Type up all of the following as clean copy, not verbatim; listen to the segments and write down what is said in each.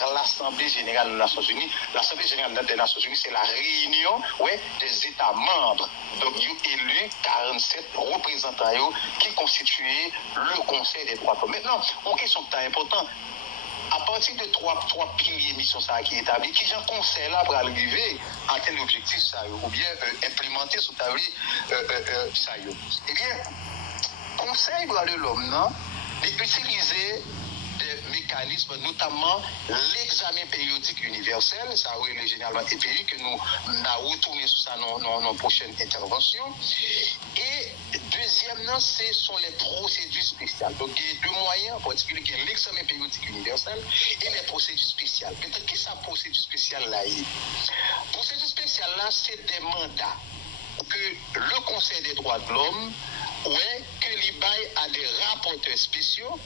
par l'Assemblée générale des Nations Unies. L'Assemblée générale des Nations Unies, c'est la réunion des États membres. Donc, ils ont élu 47 représentants qui constituaient le Conseil des droits de l'homme. Maintenant, une question qui est importante. À partir de trois piliers missions qui est établi, qui j'en conseille là pour arriver à atteindre l'objectif ça ou bien implémenter ce ça eh bien conseil droit de l'homme d'utiliser des mécanismes, notamment l'examen périodique universel, ça est généralement EPI que nous avons retourné sur ça dans nos prochaines interventions. Et deuxièmement, ce sont les procédures spéciales. Donc il y a deux moyens en particulier, qui est l'examen périodique universel et les procédures spéciales. Peut-être que ça procédure spéciale là. Procédure spéciale là, c'est des mandats que le Conseil des droits de l'homme que l'IBAI a des rapporteurs spéciaux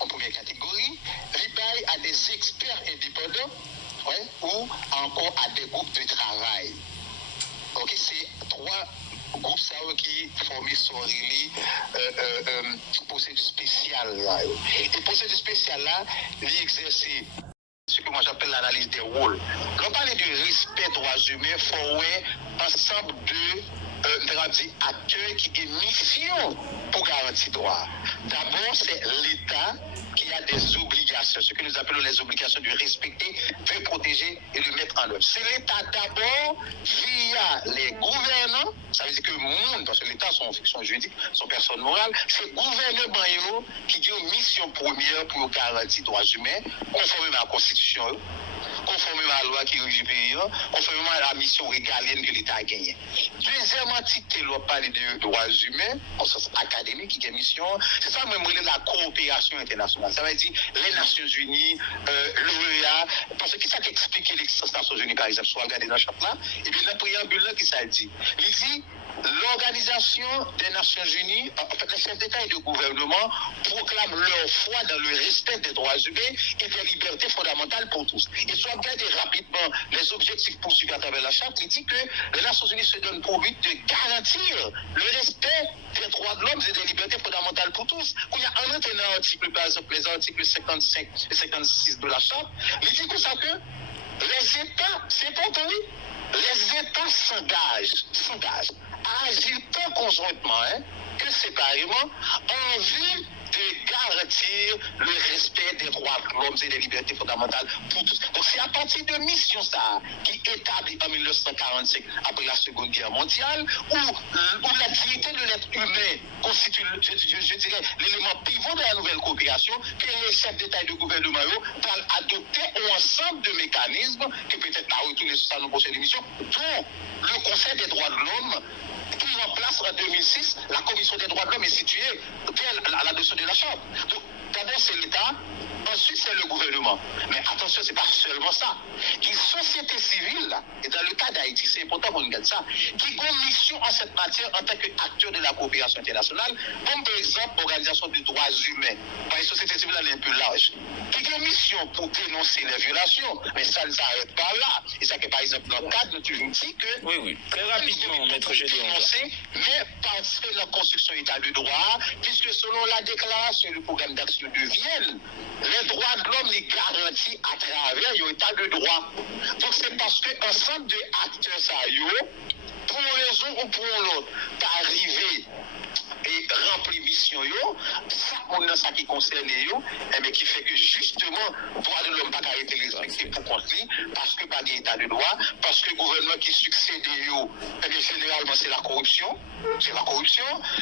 en première catégorie, l'IBAI a des experts indépendants ou encore à des groupes de travail. Donc c'est trois groupes qui forment son procédure spéciale là. Et procédure spéciale là, l'exercer ce que moi j'appelle l'analyse des rôles. Quand on parle de respect des droits humains, il faut ensemble de acteurs qui ont mission pour garantir droit. D'abord, c'est l'État qui a des obligations, ce que nous appelons les obligations de respecter, de protéger et de mettre en œuvre. C'est l'État d'abord via les gouvernants, ça veut dire que le monde, parce que l'État, son fiction juridique, son personne morale, c'est le gouvernement qui a une mission première pour garantir droits humains, conformément à la Constitution, conformément à la loi qui régit le pays, conformément à la mission régalienne que l'État a gagnée. Deuxième entité, on parle de droits humains, en sens académique, qui a une mission, c'est ça même la coopération internationale. Ça veut dire les Nations Unies, l'OEA, parce que qui ça qui explique l'existence des Nations Unies, par exemple, si on regarde dans le chapitre là, et bien le préambule là, qui ça dit? Il dit l'Organisation des Nations Unies, en fait, les chefs d'État et de gouvernement proclament leur foi dans le respect des droits humains et des libertés fondamentales pour tous. Et soit regarder rapidement les objectifs poursuivis à travers la charte, il dit que les Nations Unies se donnent pour but de garantir le respect des droits de l'homme et des libertés fondamentales pour tous. Il y a un autre article, par exemple, les articles 55 et 56 de la charte, il dit que ça que les États, c'est important, oui, les États s'engagent à agir tant conjointement que séparément en vue de garantir le respect des droits de l'homme et des libertés fondamentales pour tous. Donc c'est à partir de mission ça qui est établie en 1945 après la Seconde Guerre mondiale où la dignité de l'être humain constitue, je dirais, l'élément pivot de la nouvelle coopération que les chefs d'État et de gouvernement doivent adopter un ensemble de mécanismes que peut-être pas retourner sur ça dans nos prochaines émissions, dont le Conseil des droits de l'homme qui en place en 2006, la Commission des droits de l'homme est située à la dessus de la Chambre. Donc, d'abord, c'est l'État, ensuite, c'est le gouvernement. Mais attention, ce n'est pas seulement ça. Une société civile, et dans le cas d'Haïti, c'est important qu'on regarde ça, qui a une mission en cette matière en tant qu'acteur de la coopération internationale, comme par exemple l'Organisation des droits humains. Par une société civile, elle est un peu large. Qui a une mission pour dénoncer les violations, mais ça ne s'arrête pas là. Et ça que, par exemple, dans le cadre, nous toujours dit que... Oui, très rapidement, Maître Gédéon. Mais parce que la construction état de droit, puisque selon la déclaration du programme d'action de Vienne, les droits de l'homme les garantis à travers l'état de droit. Donc c'est parce que ensemble de acteurs ça pour une raison ou pour l'autre, d'arriver et remplir mission ça on a ça qui concerne mais qui fait que justement droit de l'homme pas été respecté pour construire parce que pas d'état de droit, parce que le gouvernement qui succède généralement c'est la corruption,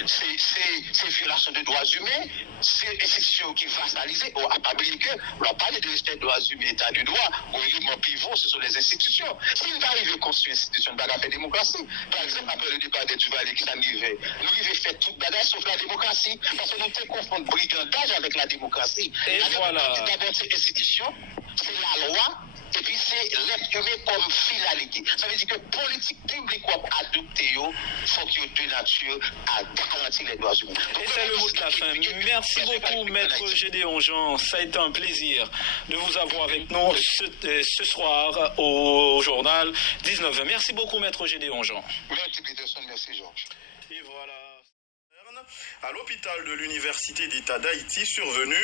c'est violation de droits humains, c'est institution qui vassalisée ou à pas oublier que on parle de respect des droits humains, état de droit, au élément pivot ce sont les institutions. S'il va arriver à construire une institution de la démocratie, par exemple après le départ des Duvalier qui s'arrivait, nous devons faire tout bagage sauf la démocratie, parce que nous te confondons brigandage avec la démocratie. Et la voilà. démocratie, d'abord, c'est l'institution, c'est la loi, et puis c'est l'être humain comme finalité. Ça veut dire que politique publique ou adoptée, il faut qu'il y ait de nature à garantir les droits humains. Et c'est le mot de la fin. Merci beaucoup, Maître Gédéon Jean. Ça a été un plaisir de vous avoir avec nous ce soir au journal 19h. Merci beaucoup, Maître Gédéon Jean. Merci, Peterson. Merci, Georges. Et voilà. à l'hôpital de l'Université d'État d'Haïti survenu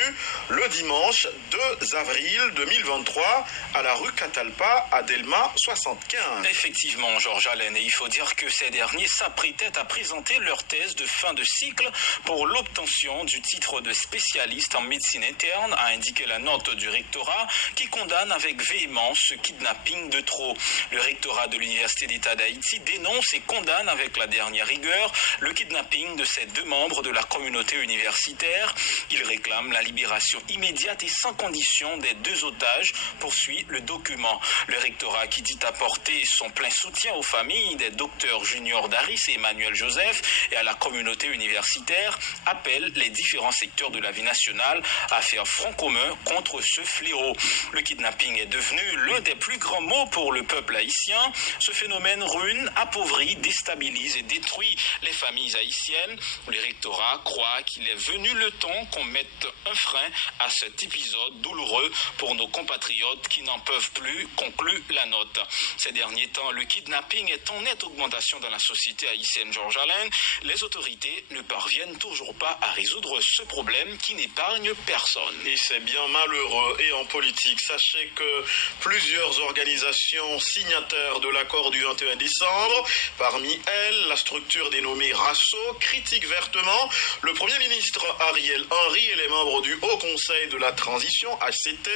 le dimanche 2 avril 2023 à la rue Catalpa à Delma 75. Effectivement, Georges Allen, et il faut dire que ces derniers s'apprêtaient à présenter leur thèse de fin de cycle pour l'obtention du titre de spécialiste en médecine interne, a indiqué la note du rectorat qui condamne avec véhémence ce kidnapping de trop. Le rectorat de l'Université d'État d'Haïti dénonce et condamne avec la dernière rigueur le kidnapping de ces deux membres de la communauté universitaire. Il réclame la libération immédiate et sans condition des deux otages, poursuit le document. Le rectorat qui dit apporter son plein soutien aux familles des docteurs Junior Daris et Emmanuel Joseph et à la communauté universitaire appelle les différents secteurs de la vie nationale à faire front commun contre ce fléau. Le kidnapping est devenu l'un des plus grands maux pour le peuple haïtien. Ce phénomène ruine, appauvrit, déstabilise et détruit les familles haïtiennes. Le rectorat croit qu'il est venu le temps qu'on mette un frein à cet épisode douloureux pour nos compatriotes qui n'en peuvent plus, conclut la note. Ces derniers temps, le kidnapping est en nette augmentation dans la société haïtienne. Georges Allen, les autorités ne parviennent toujours pas à résoudre ce problème qui n'épargne personne. Et c'est bien malheureux. Et en politique, sachez que plusieurs organisations signataires de l'accord du 21 décembre, parmi elles la structure dénommée RASSO, critiquent vertement le Premier ministre Ariel Henry et les membres du Haut Conseil de la Transition, HCT,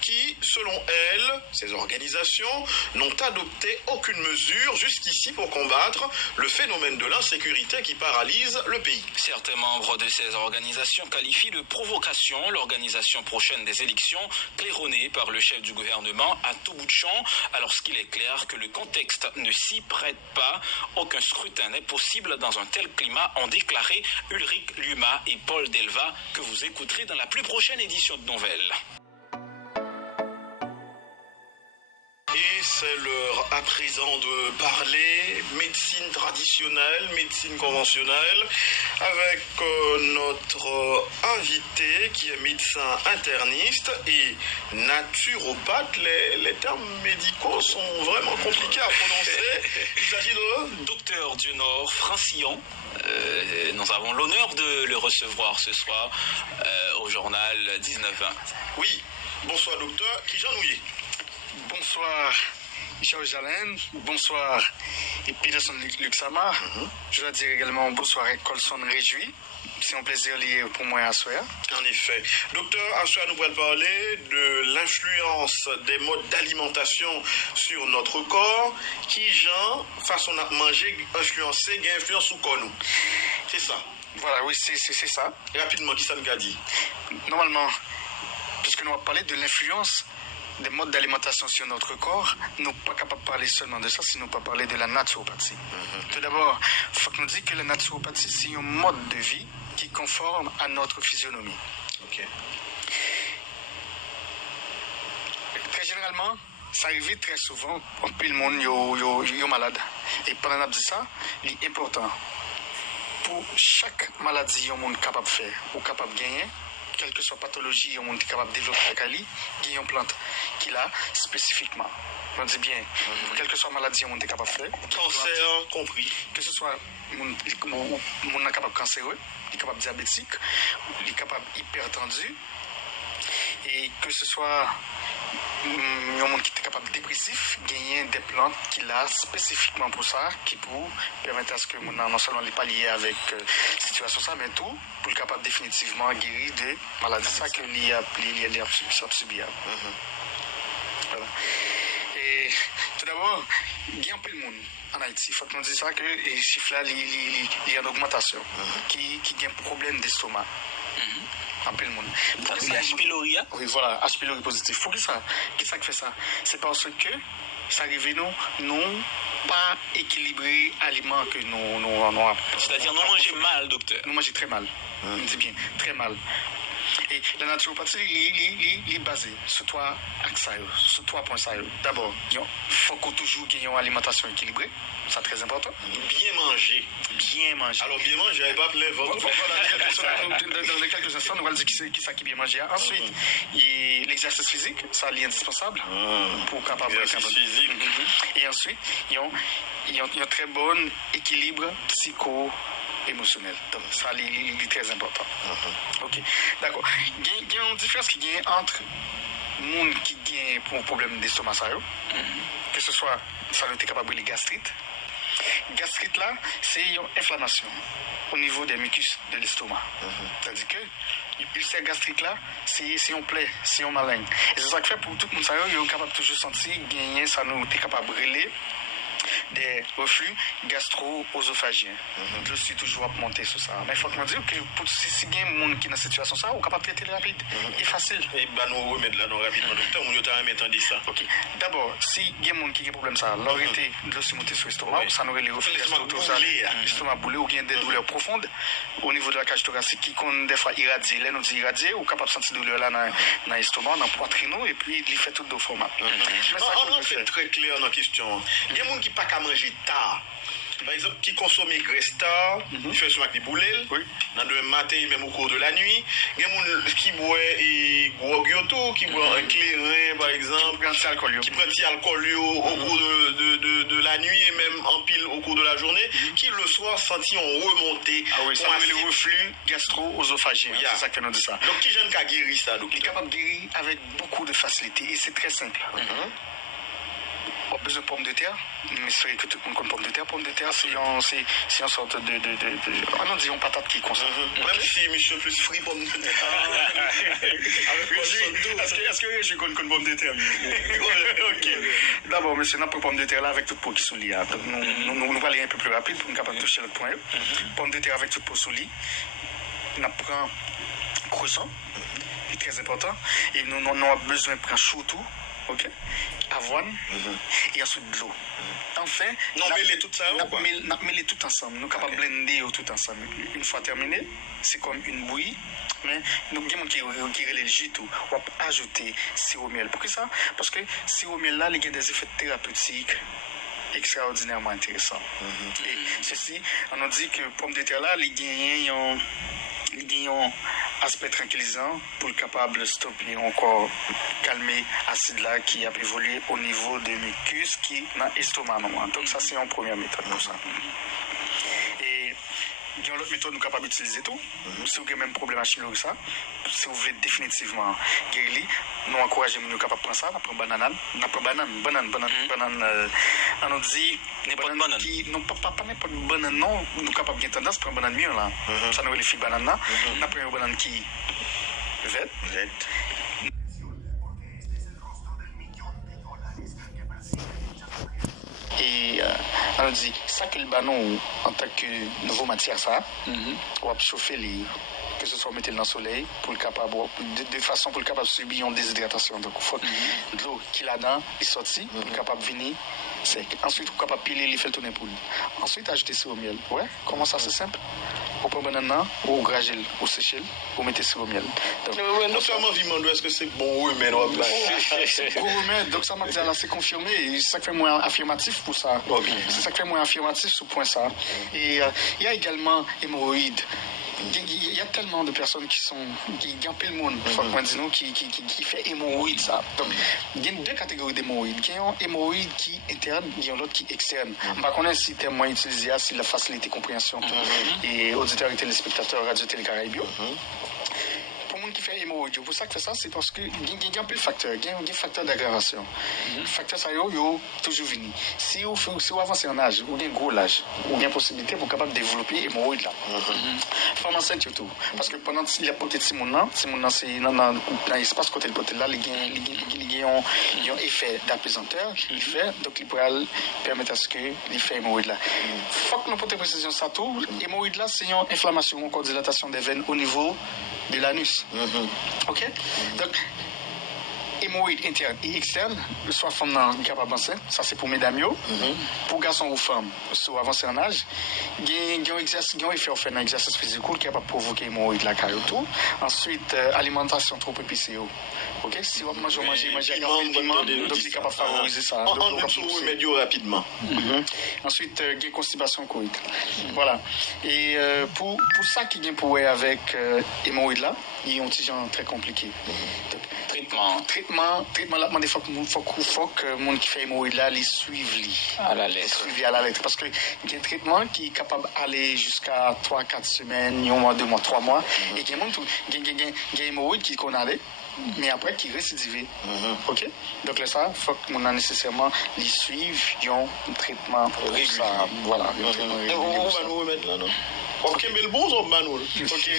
qui, selon elles, ces organisations, n'ont adopté aucune mesure jusqu'ici pour combattre le phénomène de l'insécurité qui paralyse le pays. Certains membres de ces organisations qualifient de provocation l'organisation prochaine des élections, claironnée par le chef du gouvernement à tout bout de champ, alors qu'il est clair que le contexte ne s'y prête pas. Aucun scrutin n'est possible dans un tel climat, ont déclaré Ulrich Luma et Paul Delva, que vous écouterez dans la plus prochaine édition de Nouvelles. Et c'est l'heure à présent de parler médecine traditionnelle, médecine conventionnelle, avec notre invité qui est médecin interniste et naturopathe. Les termes médicaux sont vraiment compliqués à prononcer. Il s'agit de Docteur Dionor Francillon. Nous avons l'honneur de le recevoir ce soir au journal 19-20. Oui, bonsoir docteur, qui j'en oublié. Bonsoir Georges Allen, bonsoir et Peterson Luxama. Je dois dire également bonsoir et Colson Réjoui. C'est un plaisir lié pour moi à soi. En effet. Docteur, à soi, nous allons parler de l'influence des modes d'alimentation sur notre corps, qui, genre, façon de manger, influencer, influence sur corps nous. C'est ça. Voilà, oui, c'est ça. Rapidement, qui ça nous a dit? Normalement, puisque nous allons parler de l'influence des modes d'alimentation sur notre corps, nous ne sommes pas capables de parler seulement de ça, sinon pas parler de la naturopathie. Tout d'abord, il faut que nous disions que la naturopathie, c'est un mode de vie qui est conforme à notre physionomie. Ok. Très généralement, ça arrive très souvent, on peut le monde est malade. Et pendant que je dis ça, il est important. Pour chaque maladie, on est capable de faire ou capable de gagner, quelle que soit pathologie, on est capable de développer la qualité, il y a une plante qu'il a spécifiquement. On dit bien, quelle que soit maladie, on est capable de faire. Cancer compris. Que ce soit on est capable de cancéreux, il est capable de diabétique, il est capable hypertendu, et que ce soit un monde qui est capable de dépressif, gagner des plantes qu'il a spécifiquement pour ça, qui pour permettre à ce que non seulement les pas lié avec situation ça, mais tout pour le capable définitivement guérir de maladies ça que l'IA subir. Voilà. Et tout d'abord, il y a un peu de monde en Haïti. Il faut qu'on dise ça que les chiffres là, il y a une augmentation qui a un problème d'estomac. Un peu le monde. H. pylori. Oui, voilà, H. pylori positif. Pour qui ça fait ça? C'est parce que ça arrive nous pas équilibré aliments que nous avons. C'est-à-dire nous manger mal, docteur. Nous manger très mal. On dit bien, très mal. Et la naturopathie, il est basée sur trois axes, sur 3 points. D'abord, il faut qu'on toujours ait une alimentation équilibrée. C'est très important. Bien manger. Bien manger. Alors, bien manger, j'avais pas appelé votre. Dans quelques instants, nous allons dire qui ça qui bien manger. Ensuite, l'exercice physique, ça est indispensable pour capable l'exercice physique. Et ensuite, il y a un très bon équilibre émotionnel. Donc, ça, c'est très important. OK. D'accord. Il y a une différence qui y a entre les gens qui ont un problème d'estomac, que ce soit, ça a été capable de gastrite. Gastrite, là, c'est une inflammation au niveau des mucus de l'estomac. C'est-à-dire que l'ulcère gastrique, là, c'est un plaie, c'est un malin. Et c'est ça que fait pour tout le monde, ils sont capables de toujours sentir, gagner, ça nous est capable de brûler des reflux gastro-œsophagiens. Je suis toujours à monter sur ça. Mais il faut que je me dise que si il y a un monde qui est dans cette situation, on est capable de traiter rapide et facile. Et nous remettre là rapidement, docteur, on a entendu ça. Ok. D'abord, si il y a un monde qui a un problème, ça, l'orienté de l'osmotique sur l'estomac, ça nous les reflux gastro-œsophagiens, l'estomac boulé ou bien des douleurs profondes au niveau de la cage thoracique qui sont des fois irradiées. Là, nous dit irradiées, ou capable de sentir douleur là dans l'estomac, dans le poitrine, et puis il fait tout de format. On fait très clair dans la question. Il y a des gens qui pas qu'à manger tard. Par exemple, qui consomme graisse tard, il fait souvent des boulets, dans le matin, même au cours de la nuit. Il y a des gens qui boivent et gros qui boivent un clairin, par exemple, qui prennent petit alcool au cours de la nuit et même en pile au cours de la journée, qui le soir sentent en remontée. Ah oui, ça met le reflux gastro-œsophagien. C'est ça que nous dit ça. Donc, qui jeune qui a guéri ça? Il est capable de guérir avec beaucoup de facilité et c'est très simple. On a besoin de pommes de terre, mais c'est que tout le monde connaît pommes de terre. Pommes de terre, c'est une sorte de on dit une patate qui est comme ça. Même si monsieur plus frit pommes de terre. Est-ce que je connais pommes de terre? Ok. D'abord, monsieur, on a pris pommes de terre là avec toute peau qui soulie. Donc, nous allons aller un peu plus rapide pour nous capable de toucher le point. Pommes de terre avec toute peau soulie. On prend croissant, c'est très important. Et nous avons besoin de prendre choutou. Ok, avoine et ensuite de l'eau. Enfin, non, mêler tout ça mêler tout ensemble. Nous sommes capables de blender tout ensemble. Une fois terminé, c'est comme une bouillie. Mais nous avons qui relève le jus tout. On va ajouter sirop miel. Pourquoi ça? Parce que sirop miel là, il y a des effets thérapeutiques extraordinairement intéressants. Et ceci, on a dit que pomme de terre là, il y a un aspect tranquillisant pour le capable de stopper encore calmer l'acide là qui a évolué au niveau des mucus qui est dans l'estomac. Donc ça c'est une première méthode pour ça. Et il y a une autre méthode nous capables d'utiliser tout. Si vous avez même problème à chimie ça, si vous voulez définitivement guérir, nous encourageons nous capables de prendre ça, on prend banane, on nous dit banane qui non pas n'importe banane non, nous capables de tendance prendre banane mieux là. Ça nous les filles banane là, on prend une banane qui verte. Et on dit ça que le banon en tant que nouveau matière ça, on va chauffer les que ce soit mettre dans le soleil pour le capable de façon pour le capable subir une déshydratation. Donc il faut de l'eau qui là-dedans est sortie pour le capable venir sec. Ensuite, on capable piler les faire tourner pour lui. Ensuite, ajouter ça au miel. Ouais, comment ça c'est simple. Ou prendre banane, ou grager, ou sécher, ou mettre ça au miel. Non seulement vivement, est-ce que c'est bon remède ou pas? C'est bon remède, donc ça m'a dit là, c'est confirmé. Et c'est ça qui fait moins affirmatif pour ça. C'est ça qui fait moins affirmatif sur point ça. Et il y a également hémorroïdes. Il y a tellement de personnes qui ont plein de monde, qui fait hémorroïdes ça. Donc, il y a deux catégories d'hémorroïdes. Il y a un hémorroïde qui est interne, il y a l'autre qui est externe. Je ne sais pas si le terme utilisé, c'est la facilité de compréhension. Et auditeurs et téléspectateurs Radio Télé Caraïbes. Pour les gens qui font hémorroïdes, pour ça que fait ça, c'est parce qu'il y a un peu de facteurs. Il y a un facteur d'aggravation. Le facteur, ça y est toujours venu. Si vous avancez en âge, ou bien gros âge, ou bien possibilité pour capable de développer hémorroïdes là. Femme enceinte surtout. Parce que pendant qu'il y a peut-être Simon, c'est dans l'espace côté de côté là, il y a un effet d'apesanteur, donc il pourrait permettre à ce que l'effet hémorroïde là. Faut que nous portions précision ça tout. Hémorroïde là, c'est une inflammation, encore dilatation des veines au niveau de l'anus. Ok? Donc, hémorroïdes internes et externes, soit femme capable d'enceinte, ça c'est pour mesdames, pour garçons ou femmes, soit avancés en âge, il y a un effet fait dans l'exercice physique qui est capable de provoquer hémorroïdes la caille autour. Ensuite, alimentation trop épicée. Ok? Si vous mangez piment, donc il est capable de favoriser ça. On peut se remédier rapidement. Ensuite, il y a constipation coïde. Voilà. Et pour ça qui vient pour avec hémorroïdes là, il y a un petit genre très compliqué. Donc, traitement. Traitement là, il faut que les gens qui font hémorroïde là, les suivent À la lettre. Suivi à la lettre. Parce qu'il y a un traitement qui est capable d'aller jusqu'à 3-4 semaines, 1 mois, 2 mois, 3 mois. Et il y a un hémorroïde qui qu'on allait, mais après qui récidive. OK? Donc là, ça, il faut qu'on a nécessairement les suivre, un traitement pour ça. Voilà. Un traitement régulier. On va nous remettre là, non? Ok, mais le bon, on va nous. OK.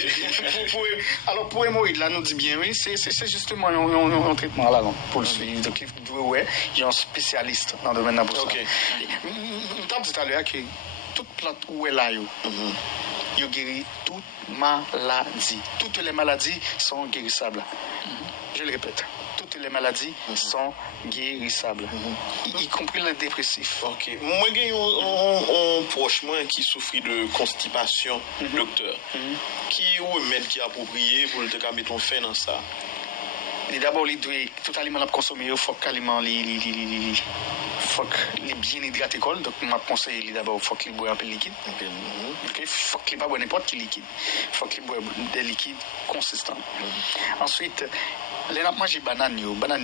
Alors, pour hémorroïde, là, nous dit bien, oui, c'est justement un traitement là, non, pour le suivre. Donc, il y a un spécialiste dans le domaine de la bourse. OK. On t'a dit tout à l'heure que toute plante où elle a, il guérit toute maladie. Toutes les maladies sont guérissables. Je le répète. Toutes les maladies sont guérissables, y compris les dépressifs. Ok. Moi, j'ai un proche moi qui souffre de constipation, docteur. Qui est le remède qui est approprié pour te mettre fin dans ça? Et d'abord, tout aliment à consommer, il faut que l'aliment faut qu'il bien hydraté. Donc, je conseille d'abord, il faut qu'il boive un peu de liquide. Il faut qu'il ne boive pas n'importe quel liquide. Il faut qu'il boive des liquides consistants. Ensuite, les nappes manger banane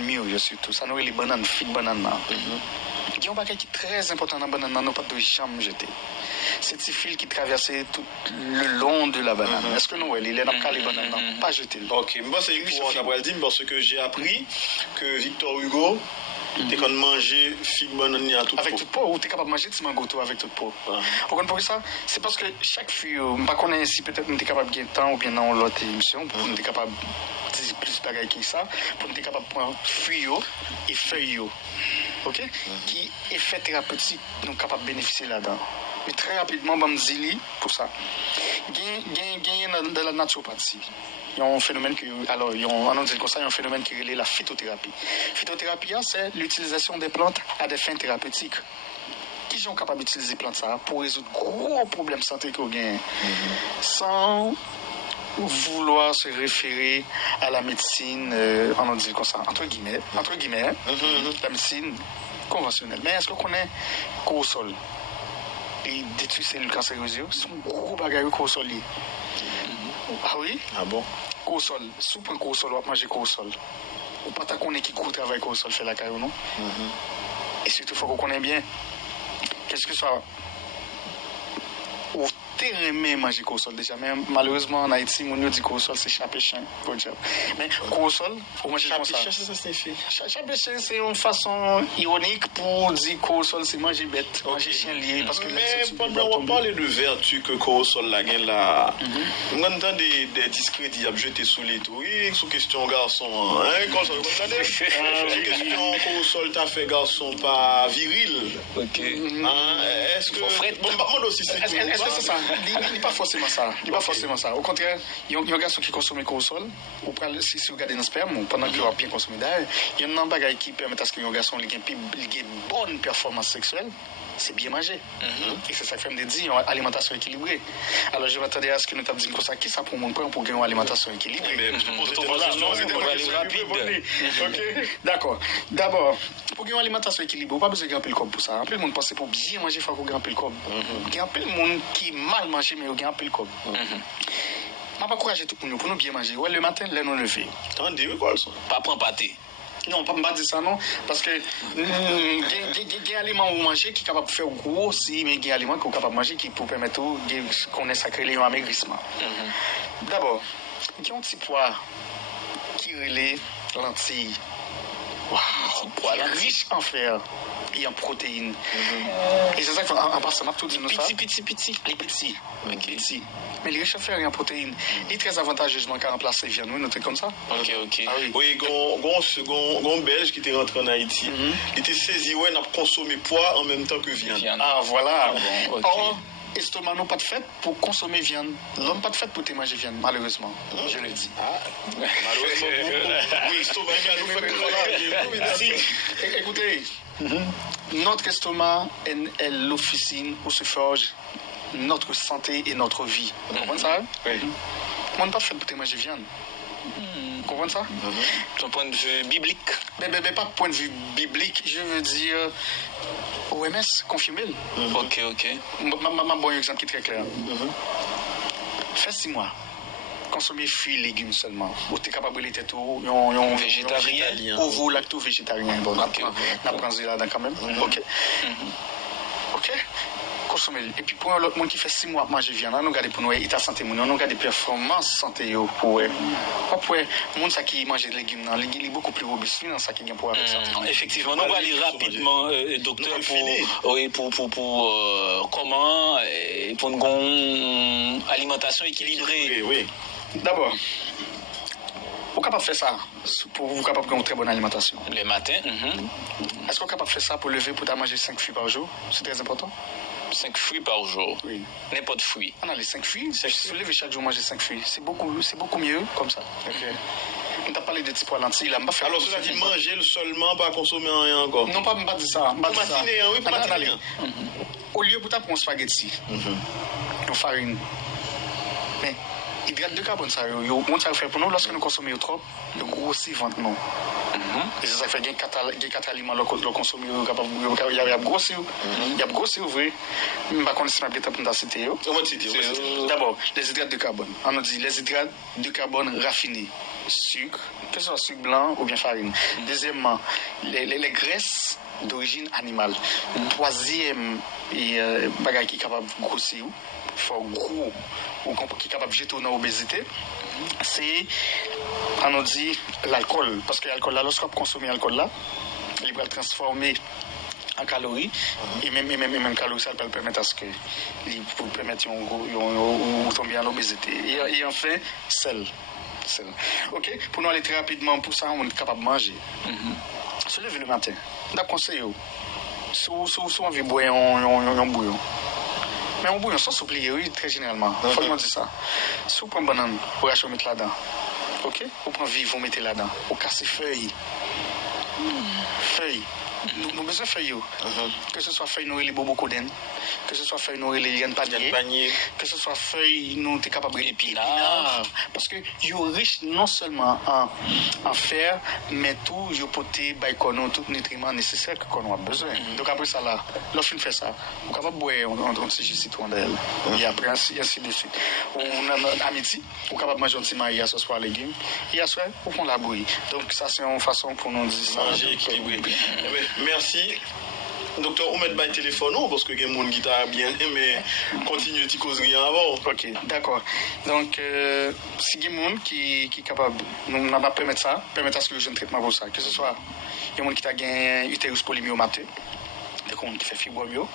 mûre surtout. Ça nourrit les bananes, figues bananes. Il y a un bagage qui est très important dans la banane, non pas de jamais jeter. C'est ces fils qui traversent tout le long de la banane. Est-ce que nous, les nappes les bananes, non, pas jeter. Ok, moi c'est pour d'avoir dit parce que j'ai appris que Victor Hugo t'es quand manger figue banane à tout avec toute peau, ou t'es capable de manger du mangoto avec toute peau. Pourquoi pour ça? C'est parce que chaque fille, je ne connais pas si peut-être nous sommes capables de gagner temps ou bien dans l'autre émission, pour nous sommes capables de plus de bagages que ça, pour nous sommes capables de prendre feuilles et feuilles. Ok? Qui effet thérapeutique nous sommes capables de bénéficier là-dedans. Mais très rapidement, je me dis pour ça. Il y a la naturopathie. Il y a un phénomène qui, alors, il y a un phénomène qui est la phytothérapie. Phytothérapie, c'est l'utilisation des plantes à des fins thérapeutiques. Qui sont capables d'utiliser les plantes ça pour résoudre gros problèmes de santé qu'on gagne sans vouloir se référer à la médecine, on dit comme ça, entre guillemets, la médecine conventionnelle. Mais est-ce qu'on connaît Corosol? Et détruire les cellules cancéreuses, c'est un gros bagage Corosol. Ah oui? Ah bon? Corosol. Si vous prenez Corosol, vous mangez Corosol. Ou pas qu'on ait qui court travail Corosol fait la caille ou non? Et surtout, il faut qu'on connaisse bien. Qu'est-ce que ça? Ou terrain manger Corosol déjà. Mais malheureusement, en Haïti, on dit Corosol, c'est chapé chien. Mais Corosol, vous mangez comme ça. Chapé chien, ça signifie? Chapé chien, c'est une façon ironique pour dire Corosol, c'est manger bête, manger chien lié. Parce que mais pendant qu'on parle de vertu que Corosol la gagne là, on entend des discrédits à jeter sous les tours. Oui, sous question garçon. Corosol, vous entendez? Sous question Corosol, t'as fait garçon pas viril. Ok. Est-ce que. Bon, moi aussi, c'est. Est-ce que c'est ça? Il n'est pas forcément ça. Il n'est pas forcément ça. Au contraire, il y a un garçon qui consomme Corosol. Si vous regardez dans le sperme, pendant qu'il va bien consommer d'ailleurs, il y a un bagage qui permet à ce qu'un garçon ait une bonne performance sexuelle. C'est bien manger. Et c'est ça que fait me dire, une alimentation équilibrée. Alors je m'attendais à ce que nous t'abdions comme ça. Qui ça pour mon point pour gagner une alimentation équilibrée? D'accord. D'abord, pour gagner une alimentation équilibrée, on n'a pas besoin de gagner le corps pour ça. Un peu le monde pense pour bien manger, il faut qu'on gagne le corps. Il y a un peu de monde qui mal mange, mais il gagne le corps. Je ne vais pas encourager tout le monde pour nous bien manger. Ouais, le matin, là, nous lever. Attendez, quoi, ça? Pas prendre pâté. Non, pas me dire ça, non. Parce que il y a des aliments où manger qui sont capables de faire gros aussi, mais il y a des aliments qui sont capables de manger qui peuvent permettre qu'on ait sacré un amaigrissement. D'abord, il y a un petit pois qui relève lentilles. Wow, pois riche en fer et en protéines. Et c'est ça qu'en passant, on a tout dit nous ça. Petit. Les petits. Petits. Mais les riches en fer et en protéines, il est très avantageusement qu'à remplacer la viande, nous, comme ça. Ok. Ah oui. Oui, un Belge qui était rentré en Haïti, il était saisi, ouais, n'a consommé poids en même temps que viande. Ah, voilà. Bon, ok. Or, l'estomac n'a pas de fait pour consommer viande. L'homme pas de fait pour te manger viande, malheureusement. Je le dis. Malheureusement, oui, l'estomac, il a écoutez, notre estomac est l'officine où se forge notre santé et notre vie. Vous comprenez ça? Oui. On n'est pas fait pour te manger viande. Vous comprenez ça? D'un point de vue biblique. Mais pas de point de vue biblique, je veux dire OMS, confirmé. Ok. Ma bon exemple qui est très clair. Fais 6 mois. consommer fruits et légumes seulement. Ou t'es capable de tout, yon Végétarien. Ou vous lacto végétarien. Bon, on Ok. apprend ça là quand même. OK. OK. Consommer. Et puis pour l'autre monde qui fait 6 mois à manger viande, nous regarder pour nous état santé nous regarder performance santé yo pour monde ça qui mange des légumes dans il est beaucoup plus robuste dans ça qui gagne pour avec santé. Effectivement, nous allons aller rapidement, docteur, pour comment, pour une alimentation équilibrée. Oui. D'abord, vous êtes capable de faire ça pour vous capable de une très bonne alimentation. Le matin, Est-ce que vous êtes capable de faire ça pour lever pour manger 5 fruits par jour? C'est très important. 5 fruits par jour. Oui. N'importe fruits. On a les 5 fruits. Si vous levez chaque jour manger 5 fruits, c'est beaucoup mieux comme ça. On t'a parlé de petits pois lentilles là. Alors cela dit manger seulement, pas consommer rien encore. Non, pas dire ça. Pour matiner, oui, pour matiner. Au lieu de prendre spaghetti, une farine, mais hydrate de carbone, ça fait pour nous, lorsque nous consommons trop, le grossit ventre nous. Et c'est ça qui fait qu'il y a 4 aliments que consommer, il y a grossi, vrai. Je ne sais pas si je vais citer. D'abord, les hydrates de carbone. On a dit les hydrates de carbone raffinés, sucre, que ce soit sucre blanc ou bien farine. Deuxièmement, les graisses d'origine animale. Troisième bagage qui est capable de grossir, fort gros, ou qui est capable de jeter dans l'obésité, c'est, on nous dit, l'alcool. Parce que l'alcool là, lorsqu'on consomme l'alcool là, il va le transformer en calories, et même calories, ça peut permettre à ce que, pour permettre de tomber en obésité. Et enfin, sel. Ok, pour nous aller très rapidement, pour ça, on est capable de manger. Se lever le matin, d'accord, conseil, si on veut boire un bouillon. Mais un bouillon sans s'oublier, oui, très généralement. Il faut que je dise ça. Si vous prenez une banane, vous rachetez, vous mettez là-dedans. Ok? Vous prenez vive, vous mettez là-dedans. Vous cassez feuilles. Feuilles. Nous avons besoin de feuilles. Que ce soit feuilles nourries les bobos coden, que ce soit feuilles nourries les lianes panier, que ce soit feuilles nous sommes capables de l'épinard. Parce que ils sont riches non seulement en fer, mais tout, ils ont tout nutriments nécessaires qu'on a besoin. Donc après ça, là, lorsqu'on fait ça, on est capable de boire un petit jus de citron d'elle. Et après, ainsi de suite. On a à midi, on est capable de manger un petit maïs ce soir légumes. Et à soir, on prend la bouillie. Donc ça, c'est une façon pour nous dire ça. Manger équilibré. Merci. Docteur, on met le téléphone parce que il y a des gens qui t'a bien aimé continuer à causer rien avant. Ok, d'accord. Donc, si il y a des gens qui sont capables, nous n'avons pas permettre ça, permettre à ce que je ne traitement pour ça. Que ce soit, il y a des gens qui ont gagné utérus polymyomate, des gens qui fait fibromio,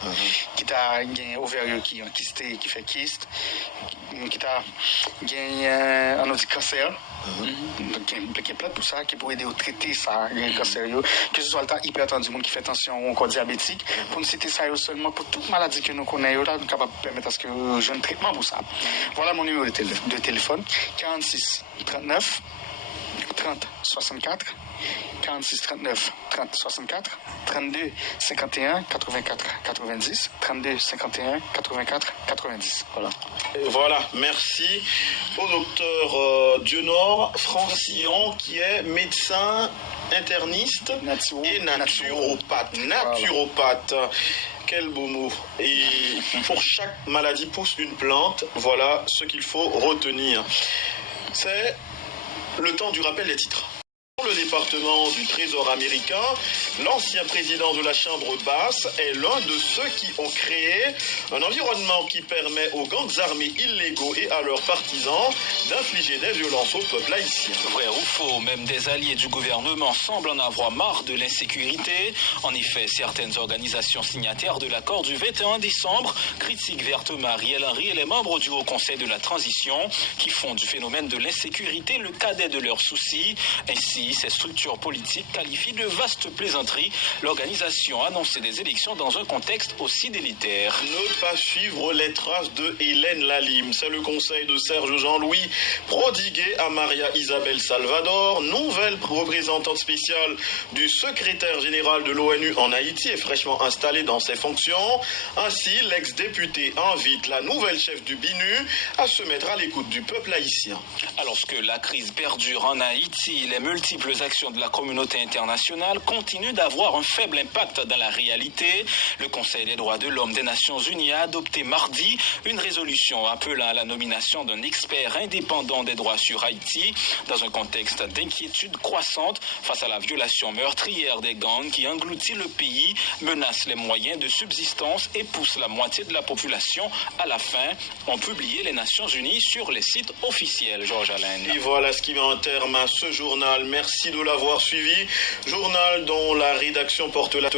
qui ont gagné ovaire qui fait kyste, qui ont gagné on dit cancer. Donc, il y a plein de tout ça qui pourrait aider à traiter ça, le cancer, que ce soit le temps hypertendu, qui fait tension ou encore diabétique, pour nous citer ça seulement pour toute maladie que nous connaissons, nous sommes capables de permettre à ce que je un traitement pour ça. Voilà mon numéro de téléphone, 46 39 30 64, 46 39 30 64, 32 51 84 90, 32 51 84 90. Voilà. Et voilà, merci au docteur Dieunor Francillon qui est médecin interniste et naturopathe. Naturopathe. Quel beau mot. Et pour chaque maladie pousse une plante, voilà ce qu'il faut retenir. C'est le temps du rappel des titres. Dans le département du Trésor américain, l'ancien président de la Chambre basse est l'un de ceux qui ont créé un environnement qui permet aux gangs armés illégaux et à leurs partisans d'infliger des violences au peuple haïtien. Vrai ou faux, même des alliés du gouvernement semblent en avoir marre de l'insécurité. En effet, certaines organisations signataires de l'accord du 21 décembre critiquent vertement Ariel Henry et les membres du Haut Conseil de la Transition qui font du phénomène de l'insécurité le cadet de leurs soucis. Ainsi, ces structures politiques qualifient de vaste plaisanterie l'organisation annoncée des élections dans un contexte aussi délitaire. Ne pas suivre les traces de Hélène Lalime, c'est le conseil de Serge Jean-Louis prodigué à Maria Isabelle Salvador, nouvelle représentante spéciale du secrétaire général de l'ONU en Haïti et fraîchement installée dans ses fonctions. Ainsi, l'ex-député invite la nouvelle chef du BINU à se mettre à l'écoute du peuple haïtien. Alors que la crise perdure en Haïti, les multiples multiples actions de la communauté internationale continuent d'avoir un faible impact dans la réalité. Le Conseil des droits de l'homme des Nations Unies a adopté mardi une résolution appelant à la nomination d'un expert indépendant des droits sur Haïti dans un contexte d'inquiétude croissante face à la violation meurtrière des gangs qui engloutit le pays, menace les moyens de subsistance et pousse la moitié de la population à la faim, ont publié les Nations Unies sur les sites officiels. Georges Alain. Et voilà ce qui met un terme à ce journal. Merci de l'avoir suivi. Journal dont la rédaction porte la